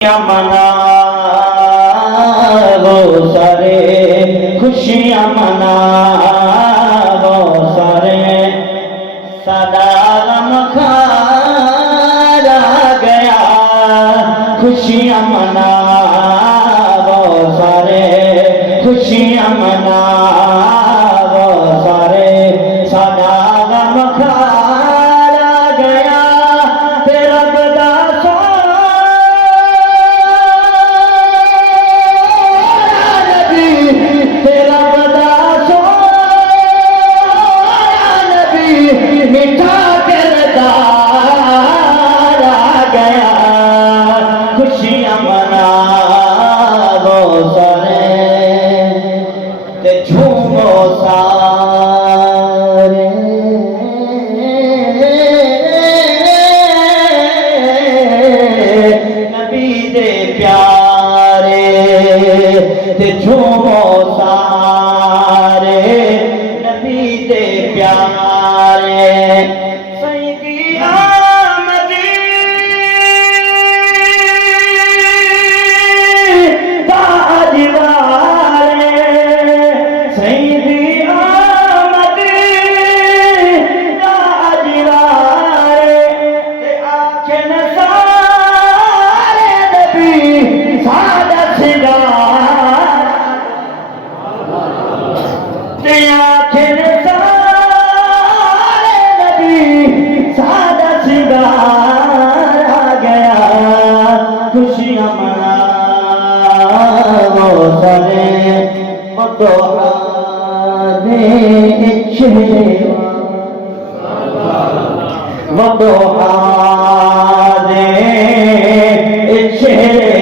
مناو سارے خوشیاں مناو سارے سدا غم کھارا گیا خوشیاں مناو سارے خوشیاں مناو سارے سدا غم کھارا گیا تیرا بدا خوشیاں مناو سارے تے جھومو سارے نبی دے پیارے تے جھومو سارے نبی دے پیارے سیدی خوشیاں مناو سارے مدعا دے چہرے مدعا دے چہرے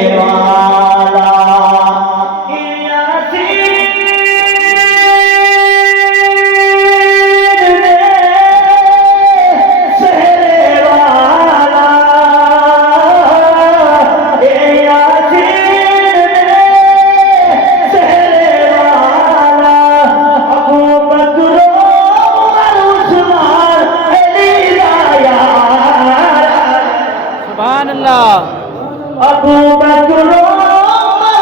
والا ابو بکر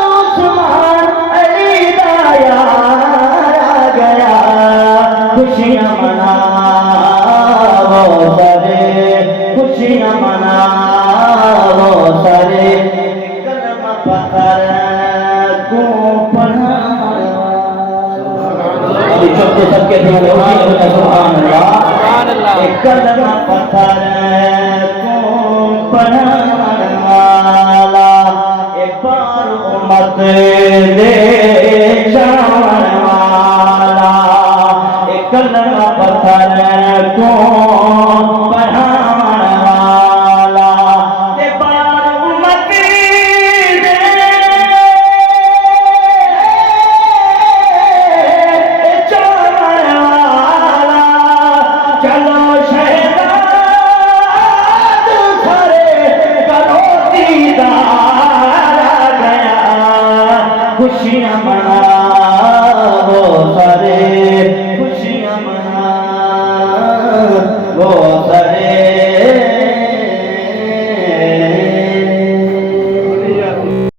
عثمان علی دا یار آ گیا خوشیاں مناو سارے خوشیاں مناو سارے کلمہ پتھر کو پڑھا چھوٹے سب کے دل میں سبحان اللہ کلمہ پتھر کو پڑھا امت دے